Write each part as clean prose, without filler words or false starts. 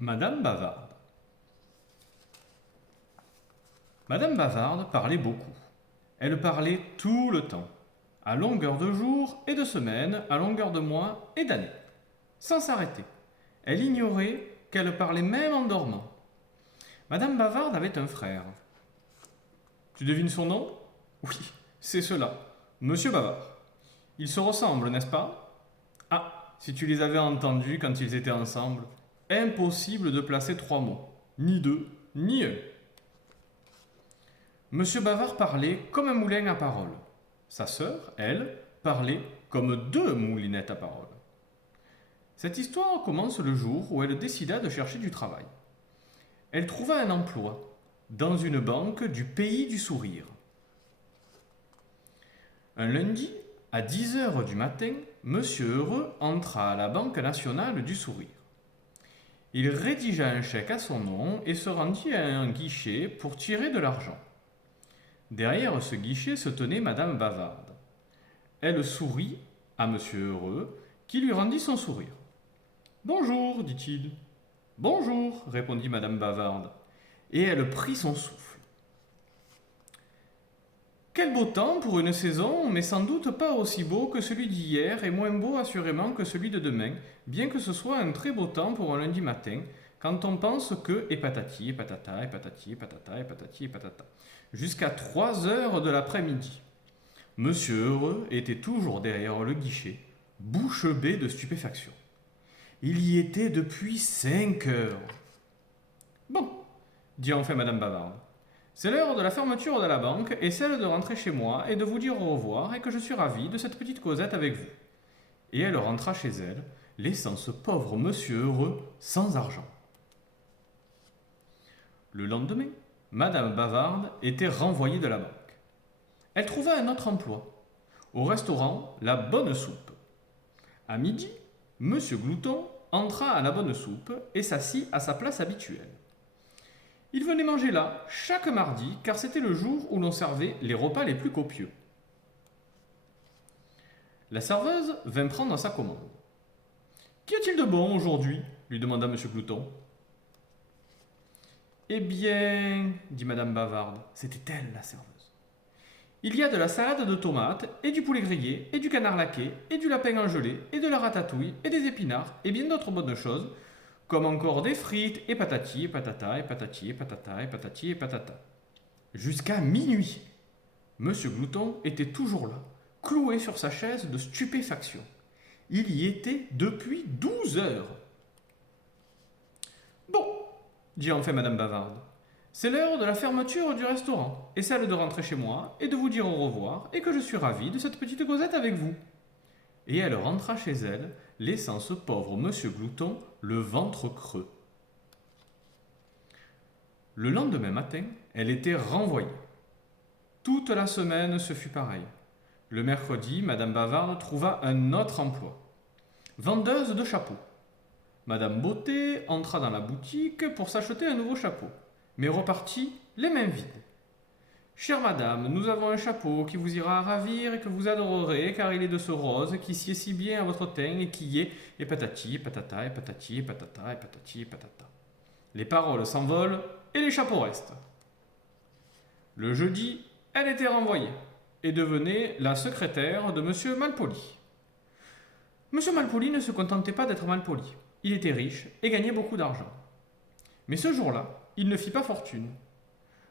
Madame Bavarde. Madame Bavarde parlait beaucoup. Elle parlait tout le temps, à longueur de jours et de semaines, à longueur de mois et d'années, sans s'arrêter. Elle ignorait qu'elle parlait même en dormant. Madame Bavarde avait un frère. Tu devines son nom? Oui, c'est cela, Monsieur Bavard. Ils se ressemblent, n'est-ce pas? Ah, si tu les avais entendus quand ils étaient ensemble, impossible de placer trois mots, ni deux, ni un. Monsieur Bavard parlait comme un moulin à parole. Sa sœur, elle, parlait comme deux moulinettes à parole. Cette histoire commence le jour où elle décida de chercher du travail. Elle trouva un emploi dans une banque du pays du sourire. Un lundi, à 10 heures du matin, Monsieur Heureux entra à la Banque nationale du sourire. Il rédigea un chèque à son nom et se rendit à un guichet pour tirer de l'argent. Derrière ce guichet se tenait Madame Bavarde. Elle sourit à Monsieur Heureux, qui lui rendit son sourire. Bonjour, dit-il. Bonjour, répondit Madame Bavarde, et elle prit son souffle. Quel beau temps pour une saison, mais sans doute pas aussi beau que celui d'hier et moins beau assurément que celui de demain, bien que ce soit un très beau temps pour un lundi matin, quand on pense que et patati et patata et patati et patata et patati et patata, jusqu'à 3 heures de l'après-midi. Monsieur Heureux était toujours derrière le guichet, bouche bée de stupéfaction. Il y était depuis 5 heures. Bon, dit enfin Madame Bavarde. C'est l'heure de la fermeture de la banque et celle de rentrer chez moi et de vous dire au revoir et que je suis ravie de cette petite causette avec vous. Et elle rentra chez elle, laissant ce pauvre monsieur Heureux sans argent. Le lendemain, Madame Bavarde était renvoyée de la banque. Elle trouva un autre emploi, au restaurant La Bonne Soupe. À midi, Monsieur Glouton entra à La Bonne Soupe et s'assit à sa place habituelle. Il venait manger là chaque mardi car c'était le jour où l'on servait les repas les plus copieux. La serveuse vint prendre sa commande. Qu'y a-t-il de bon aujourd'hui lui demanda M. Glouton. Eh bien, dit Madame Bavarde, c'était elle la serveuse. Il y a de la salade de tomates, et du poulet grillé, et du canard laqué, et du lapin en gelée, et de la ratatouille, et des épinards, et bien d'autres bonnes choses, comme encore des frites, et patati, et patata, et patati, et patata, et patati, et patata. Jusqu'à minuit. Monsieur Glouton était toujours là, cloué sur sa chaise de stupéfaction. Il y était depuis 12 heures. Bon, dit enfin Madame Bavarde, c'est l'heure de la fermeture du restaurant, et celle de rentrer chez moi, et de vous dire au revoir, et que je suis ravie de cette petite causette avec vous. Et elle rentra chez elle, laissant ce pauvre monsieur Glouton le ventre creux. Le lendemain matin, elle était renvoyée. Toute la semaine, ce fut pareil. Le mercredi, Madame Bavarde trouva un autre emploi. Vendeuse de chapeaux. Madame Beauté entra dans la boutique pour s'acheter un nouveau chapeau, mais repartit les mains vides. Chère madame, nous avons un chapeau qui vous ira ravir et que vous adorerez, car il est de ce rose qui sied si bien à votre teint et qui est, et patati, et patata, et patati, et patata, et patati, et patata. Les paroles s'envolent et les chapeaux restent. Le jeudi, elle était renvoyée et devenait la secrétaire de Monsieur Malpoli. Monsieur Malpoli ne se contentait pas d'être malpoli. Il était riche et gagnait beaucoup d'argent. Mais ce jour-là, il ne fit pas fortune.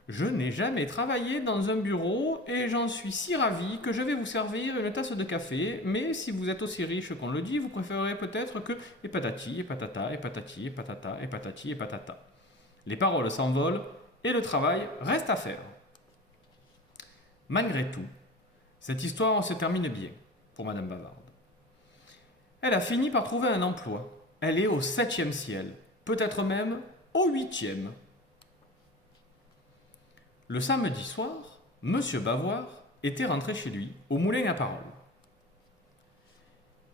Je n'ai jamais travaillé dans un bureau et j'en suis si ravi que je vais vous servir une tasse de café, mais si vous êtes aussi riche qu'on le dit, vous préférerez peut-être que et patati, et patata, et patati, et patata, et patati, et patata. Les paroles s'envolent et le travail reste à faire. Malgré tout, cette histoire se termine bien pour Madame Bavarde. Elle a fini par trouver un emploi. Elle est au 7e ciel, peut-être même au 8e. Le samedi soir, Monsieur Bavoir était rentré chez lui, au moulin à parole.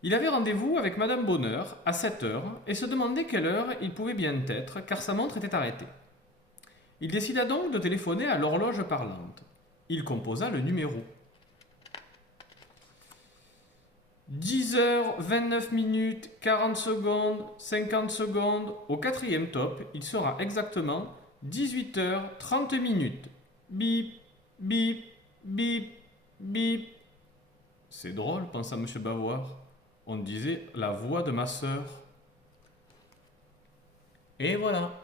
Il avait rendez-vous avec Madame Bonheur à 7 heures et se demandait quelle heure il pouvait bien être, car sa montre était arrêtée. Il décida donc de téléphoner à l'horloge parlante. Il composa le numéro. 10h29 minutes, 40 secondes, 50 secondes. Au quatrième top, il sera exactement 18h30 minutes. Bip, bip, bip, bip. C'est drôle, pensa M. Bavoir. On disait la voix de ma sœur. Et voilà.